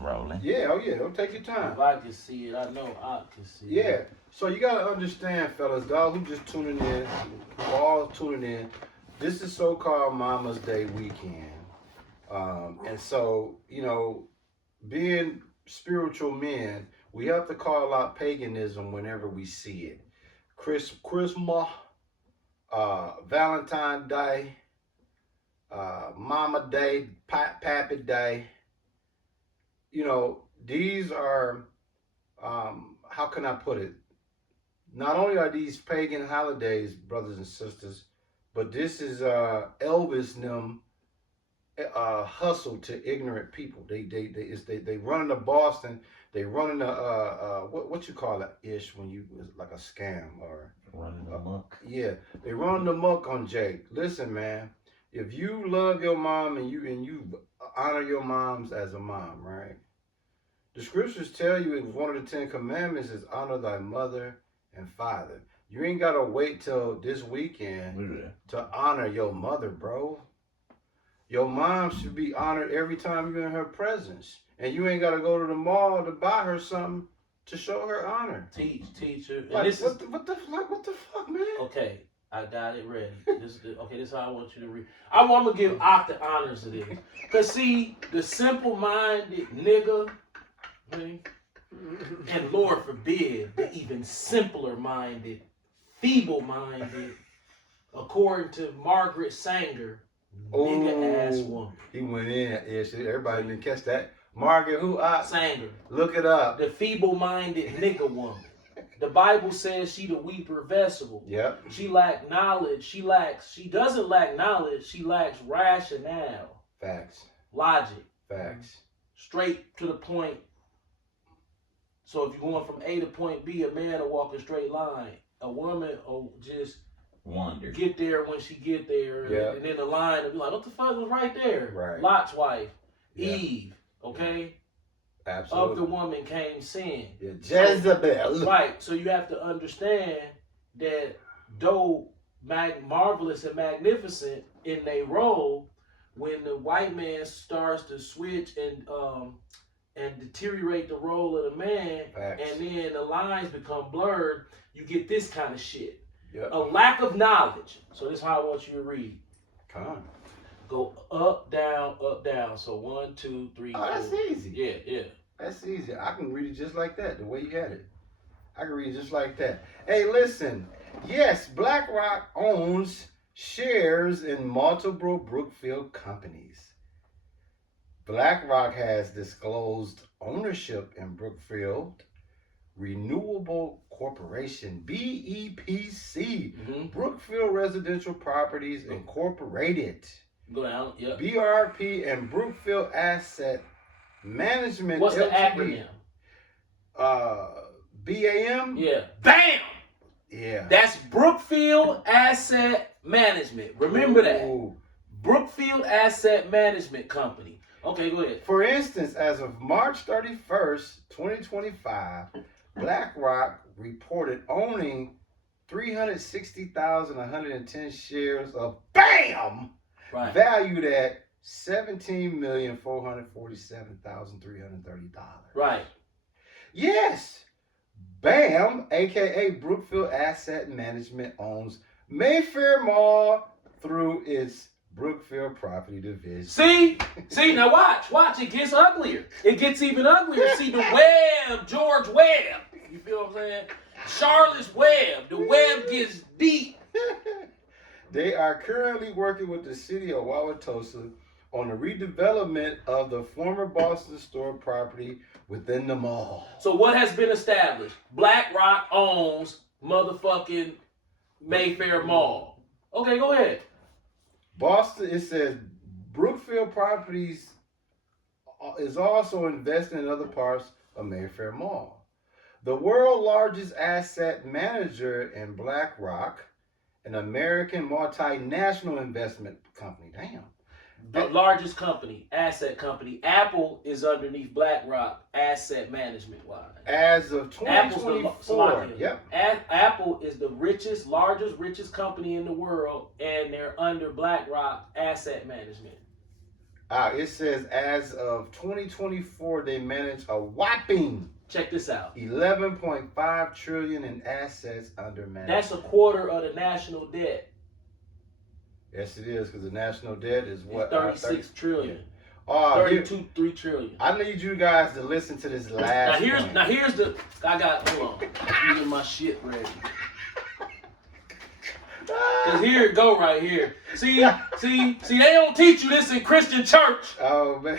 rolling. Yeah, oh yeah, don't take your time. If I can see it, I know I can see it. Yeah. So you gotta understand, fellas, dog, who just tuning in, all tuning in. This is so-called Mama's Day weekend, and so being spiritual men, we have to call out paganism whenever we see it. Christmas, Valentine Day, Mama Day, Pappy Day. These are, how can I put it? Not only are these pagan holidays, brothers and sisters, but this is Elvis and them hustle to ignorant people. They run into Boston. They run into what you call it ish when you like a scam or Running amok. yeah. They run the muck on Jake. Listen, man. If you love your mom and you honor your moms as a mom, right? The scriptures tell you in one of the 10 Commandments is honor thy mother and father. You ain't gotta wait till this weekend to honor your mother, bro. Your mom should be honored every time you're in her presence. And you ain't gotta go to the mall to buy her something to show her honor. Teacher. And Like, this what the fuck, man? okay. I got it ready. This is how I want you to read. I'm gonna give Ock the honors of this. Cause see, the simple-minded nigga, and Lord forbid, the even simpler-minded, feeble-minded, according to Margaret Sanger, nigga-ass woman. He went in. Yeah, shit, everybody didn't catch that. Margaret who? Sanger. Look it up. The feeble-minded nigga woman. The Bible says she the weaker vessel. Yep. She lack knowledge. She doesn't lack knowledge. She lacks rationale. Facts. Logic. Facts. Straight to the point. So if you're going from A to point B, a man will walk a straight line. A woman will just wander. Get there when she get there. Yeah. And then the line will be like, what the fuck was right there? Right. Lot's wife. Yeah. Eve. Okay? Absolutely. Of the woman came sin. Yeah, Jezebel. Right. So you have to understand that though marvelous and magnificent in their role, when the white man starts to switch and deteriorate the role of the man, Facts. and then the lines become blurred, you get this kind of shit. Yep. A lack of knowledge. So this is how I want you to read. Come on. Go up, down, up, down. So 1, 2, 3, 4. That's easy. Yeah. That's easy. I can read it just like that, the way you had it. I can read it just like that. Hey, listen. Yes, BlackRock owns shares in multiple Brookfield companies. BlackRock has disclosed ownership in Brookfield Renewable Corporation, BEPC, Brookfield Residential Properties Incorporated. Go down, yep. BRP and Brookfield Asset Management. What's Ltd. the acronym? BAM? Yeah. BAM! Yeah. That's Brookfield Asset Management. Remember that. Brookfield Asset Management Company. Okay, go ahead. For instance, as of March 31st, 2025, BlackRock reported owning 360,110 shares of BAM, right, valued at $17,447,330. Right. Yes, BAM, aka Brookfield Asset Management, owns Mayfair Mall through its Brookfield Property Division. See, now watch. It gets uglier. It gets even uglier. See the Webb, George Webb. You feel what I'm saying? Charlotte's Web. The web gets deep. They are currently working with the city of Wauwatosa on the redevelopment of the former Boston store property within the mall. So what has been established? BlackRock owns motherfucking Mayfair Mall. Okay, go ahead. Boston, it says Brookfield Properties is also investing in other parts of Mayfair Mall. The world's largest asset manager in BlackRock, an American multinational investment company. Damn. The largest company, asset company. Apple is underneath BlackRock asset management wise. As of 2024. Yep. Apple is the richest company in the world, and they're under BlackRock asset management. It says as of 2024, they manage a whopping Check this out. 11.5 trillion in assets under management. That's a quarter of the national debt. Yes, it is, because the national debt is what? 36 trillion. Oh, 3 trillion. I need you guys to listen to this last point. Now here's the. I got. Hold on. I'm getting my shit ready. Cause here it go right here. See, they don't teach you this in Christian church. Oh man.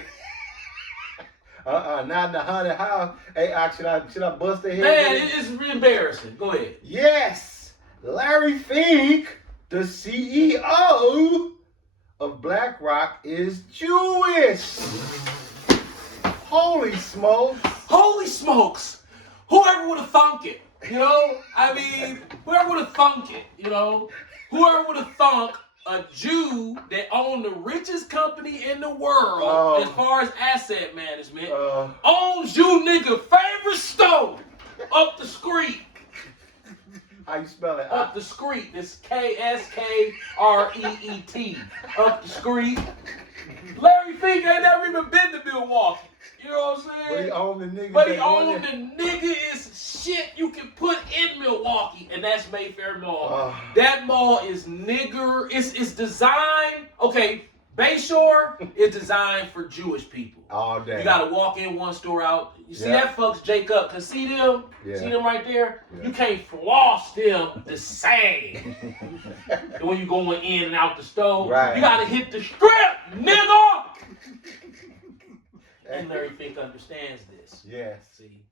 Not in the haunted house. Hey, should I bust their head? Man, it's embarrassing. Go ahead. Yes, Larry Fink, the CEO of BlackRock, is Jewish. Holy smokes! Holy smokes! Whoever would have thunk it? You know, I mean, whoever would have thunk it? You know, whoever would have thunk a Jew that owned the richest company in the world as far as asset management owns you nigga favorite store up the street. How you spell it? Up the street. It's Kskereet. Up the street. Larry Fink ain't never even been to Milwaukee. You know what I'm saying? But he owned the nigga. But he owned the nigga shit you can put in Milwaukee, and that's Mayfair Mall. That mall is nigger. It's designed. Okay, Bayshore is designed for Jewish people. All day. You gotta walk in one store out. You see that fucks Jake up. Cause see them? Yeah. See them right there? Yeah. You can't floss them the same. When you going in and out the store. Right. You gotta hit the strip, nigga! And Larry Fink understands this. Yeah. See?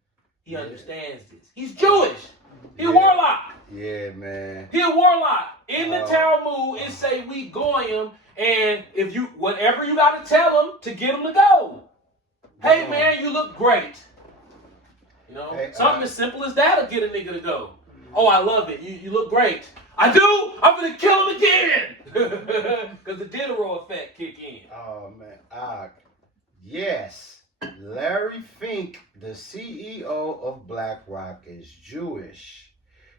He understands this. He's Jewish. He a warlock. Yeah, man. He a warlock. In the Talmud, it say we goyim, and if you whatever you gotta tell him to get him to go. Hey man, you look great. You know, something as simple as that'll get a nigga to go. Oh, I love it. You look great. I do. I'm gonna kill him again because the Diderot effect kick in. Oh man. Yes, Larry Fink, the CEO of BlackRock, is Jewish.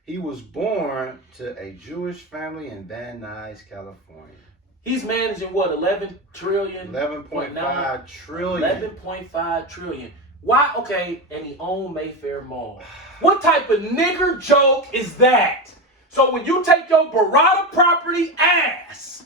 He was born to a Jewish family in Van Nuys, California. He's managing what, 11 trillion? 11.5 trillion. 11.5 trillion. Why? Okay, and he owned Mayfair Mall. What type of nigger joke is that? So when you take your Barada property ass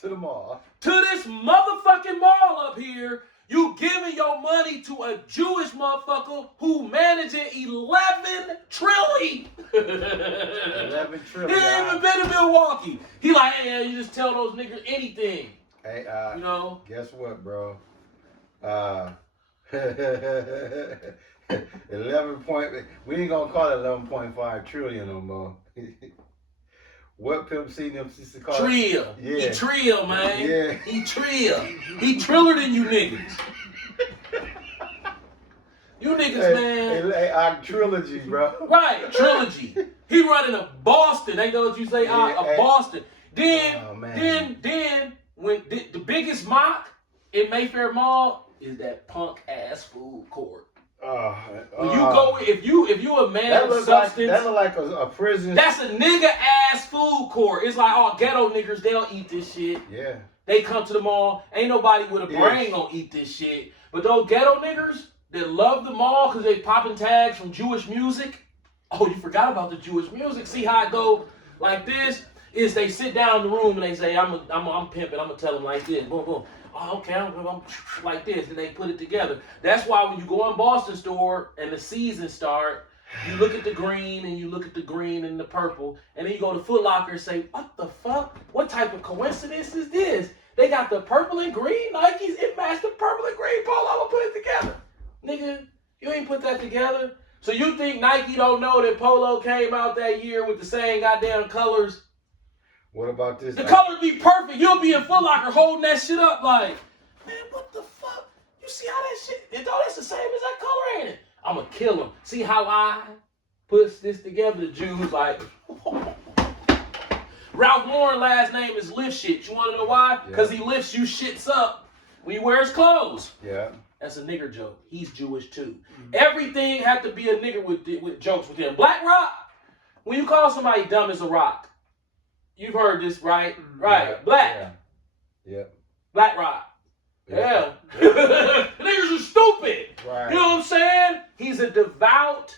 to the mall, to this motherfucking mall up here, you giving your money to a Jewish motherfucker who managing 11 trillion. 11 trillion. He ain't even been to Milwaukee. He like, hey, you just tell those niggas anything. Hey, you know? Guess what, bro? 11 point. We ain't gonna call it 11.5 trillion no more. What Pimp C them used to call Trill. Yeah. He trill, man. Yeah. He trill. He triller than you niggas. You niggas, man. Hey, our trilogy, bro. Right, trilogy. He running a Boston. They know what you say, a Boston. Then when the biggest mock in Mayfair Mall is that punk ass food court. When you go, if you a man of substance, that look like a prison. That's a nigga ass food court. It's like all ghetto niggas, they'll eat this shit. Yeah. They come to the mall. Ain't nobody with a brain gonna eat this shit. But those ghetto niggas that love the mall because they popping tags from Jewish music. Oh, you forgot about the Jewish music. See how it go like this? Is they sit down in the room and they say, I'm pimping. I'm gonna tell them like this. Boom, boom. Oh, okay, I'm like this, and they put it together. That's why when you go in Boston store and the season start, you look at the green and you look at the green and the purple, and then you go to Foot Locker and say, what the fuck? What type of coincidence is this? They got the purple and green Nikes. It matched the purple and green polo. I'm gonna put it together. Nigga, you ain't put that together. So you think Nike don't know that polo came out that year with the same goddamn colors? What about this? The color be perfect. You'll be in Foot Locker holding that shit up like, man, what the fuck? You see how that shit, that's the same as that color, ain't it? I'm gonna kill him. See how I puts this together? The Jews like, Ralph Lauren last name is Lift Shit. You wanna know why? Because he lifts you shits up when he wears clothes. Yeah. That's a nigger joke. He's Jewish too. Everything had to be a nigger with jokes with him. BlackRock, when you call somebody dumb as a rock, you've heard this, right? Right. Yeah. Black. Yeah. Yep. Black Rock. Yeah. Niggas are stupid. Right. You know what I'm saying? He's a devout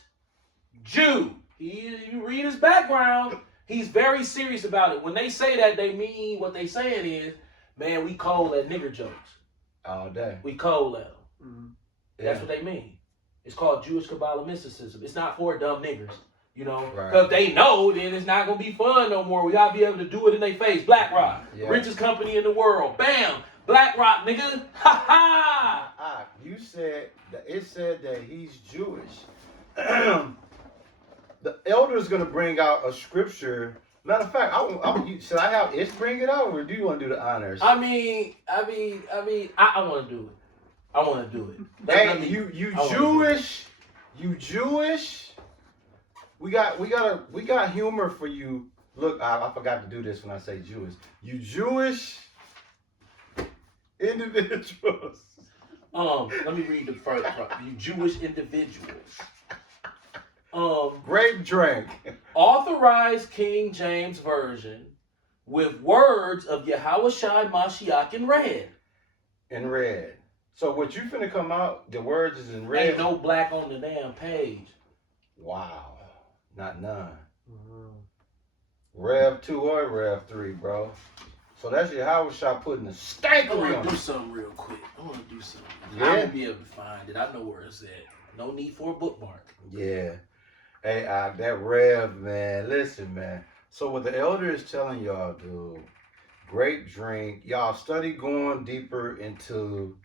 Jew. You read his background, he's very serious about it. When they say that, they mean what they saying is, man, we cold at nigger jokes. All day. We cold at them. Mm-hmm. That's what they mean. It's called Jewish Kabbalah mysticism. It's not for dumb niggers. You know, Right. because they know then it's not going to be fun no more. We got to be able to do it in their face. Black Rock, Yeah. richest company in the world. Bam! Black Rock, nigga. Ha ha! You said that it said that he's Jewish. The elder's gonna bring out a scripture. Matter of fact, should I have it bring it out, or do you want to do the honors? I want to do it. I want to do it. Hey, you Jewish? You Jewish? We got humor for you. Look, I forgot to do this when I say Jewish. You Jewish individuals. Let me read the first part. You Jewish individuals. Grape drink. Authorized King James Version with words of Yahushua Mashiach in red. In red. So what you finna come out, the words is in red. Ain't no black on the damn page. Wow. Not none. Mm-hmm. Rev 2 or Rev 3, bro. So that's Yahushua putting the I stankery want on to do it. something real quick. I want to do something. Yeah. I'm going to be able to find it. I know where it's at. No need for a bookmark. Yeah. Hey, that Rev, man. Listen, man. So what the elder is telling y'all, dude, great drink. Y'all study going deeper into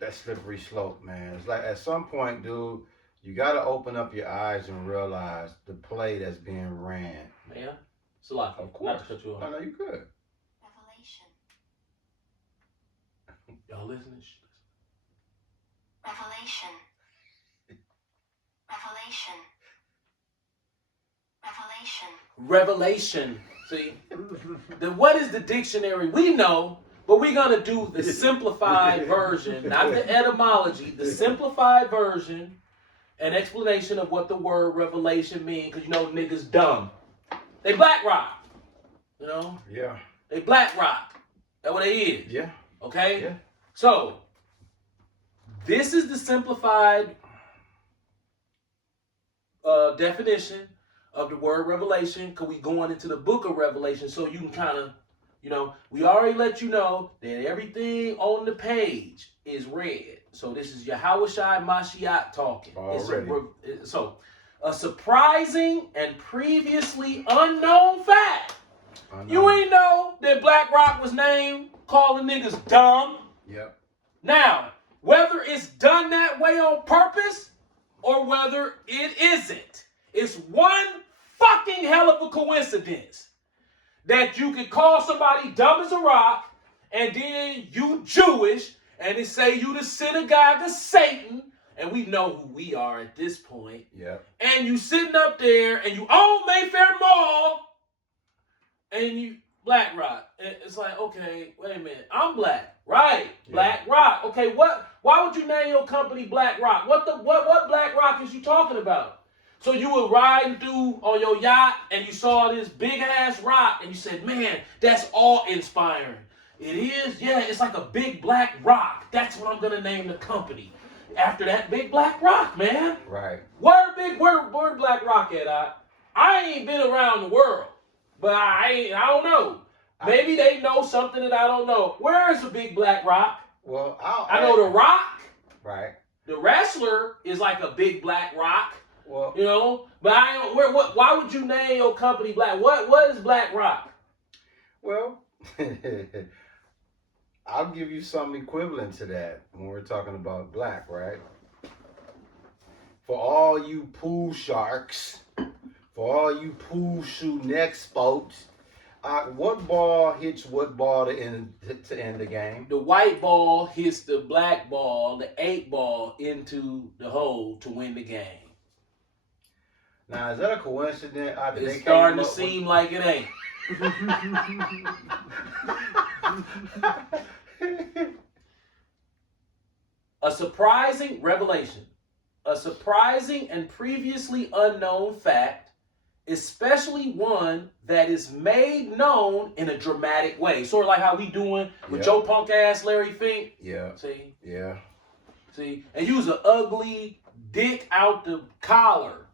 that slippery slope, man. It's like at some point, dude, you got to open up your eyes and realize the play that's being ran. Man, it's a lot. Of course. Not to cut you off. I know you could. Revelation. Y'all listening? Revelation. Revelation. Revelation. See, what is the dictionary? We know, but we're gonna do the simplified version, not the etymology. The simplified version, an explanation of what the word revelation means. Because you know niggas dumb. They Black Rock. You know, Yeah. they Black Rock. That's what they is. Yeah. Okay. Yeah. So this is the simplified definition of the word revelation, because we going into the book of Revelation, so you can kind of, you know, we already let you know that everything on the page is red. So this is Yahushua Mashiach talking. Already. So a surprising and previously unknown fact. You ain't know that Black Rock was named calling niggas dumb. Yep. Now, whether it's done that way on purpose or whether it isn't, it's one fucking hell of a coincidence that you could call somebody dumb as a rock and then you Jewish and they say you the synagogue of Satan, and we know who we are at this point. Yep. And you sitting up there and you own Mayfair Mall and you Black Rock. And it's like, okay, wait a minute. I'm black. Right. Yeah. Black Rock. Okay, why would you name your company Black Rock? What Black Rock is you talking about? So you were riding through on your yacht and you saw this big ass rock and you said, man, that's awe-inspiring. It is? Yeah, it's like a big black rock. That's what I'm gonna name the company. After that big black rock, man. Right. Where Black Rock at? I ain't been around the world, but I don't know. Maybe they know something that I don't know. Where is the big black rock? Well, I know the Rock. Right. The wrestler is like a big black rock, Well, you know. But I don't. Why would you name your company Black? What is Black Rock? well, I'll give you something equivalent to that when we're talking about black, right? For all you pool sharks, for all you pool shoe neck spokes, what ball hits what ball to end the game? The white ball hits the black ball, the 8 ball into the hole to win the game. Now, is that a coincidence? It's starting to seem like it ain't. A surprising revelation. A surprising and previously unknown fact especially one that is made known in a dramatic way. Sort of like how we doing with Yeah. Joe punk ass Larry Fink. Yeah. See? Yeah. See? And use an ugly dick out the collar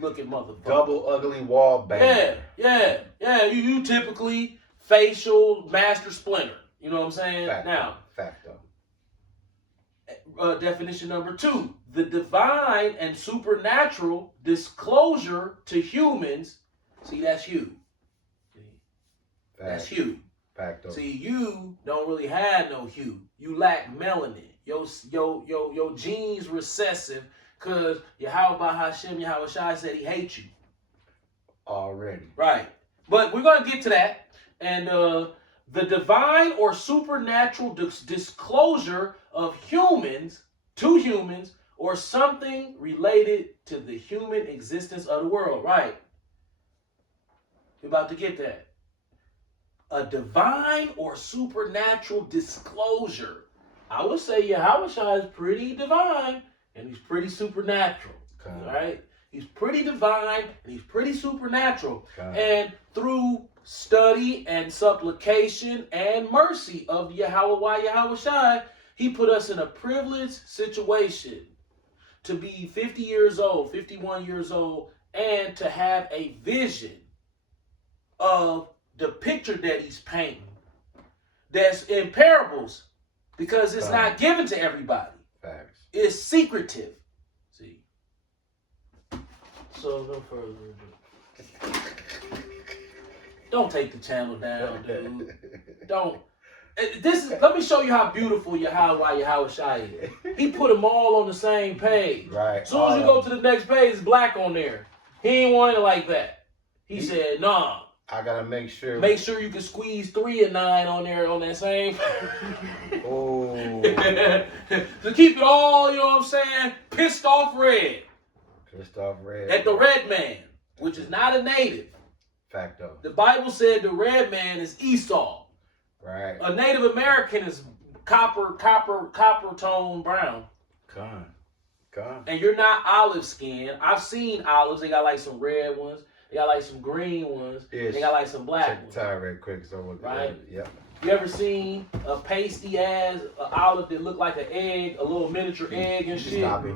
looking motherfucker. Double ugly wall bang. Yeah. You typically facial master splinter. You know what I'm saying? Fact. Now, Fact though. definition number 2, the divine and supernatural disclosure to humans. See, that's you. That's Fact. you. Fact though. See, you don't really have no hue. You lack melanin. Your genes recessive because Yahweh Hashem Yahweh Shai said he hates you. Already. Right. But we're going to get to that. And the divine or supernatural disclosure of humans to humans or something related to the human existence of the world. Right. We're about to get that. A divine or supernatural disclosure. I would say Yahweh Shai is pretty divine and he's pretty supernatural. Okay. All right. He's pretty divine and he's pretty supernatural. Okay. And through study and supplication and mercy of Yahweh Shai, he put us in a privileged situation to be 50 years old, 51 years old, and to have a vision of the picture that he's painting that's in parables because it's not given to everybody. Facts. It's secretive. See? So no further ado. Don't take the channel down, dude. Don't. Let me show you how beautiful Yahweh Shai is. He put them all on the same page. Right. As soon as you go to the next page, it's black on there. He ain't want it like that. He said, nah. I gotta make sure. Make sure you can squeeze 3 and 9 on there on that same. Oh. To keep it all, you know what I'm saying? Pissed off red. Pissed off red. At the red man, which is not a native. Fact though. The Bible said the red man is Esau. Right. A Native American is copper tone brown. Con. And you're not olive skin. I've seen olives. They got like some red ones. They got like some green ones. Yes. They got like some black Check ones. the tire real quick. So Right. Yep. You ever seen a pasty ass olive that looked like an egg, a little miniature egg and shit? Stop it.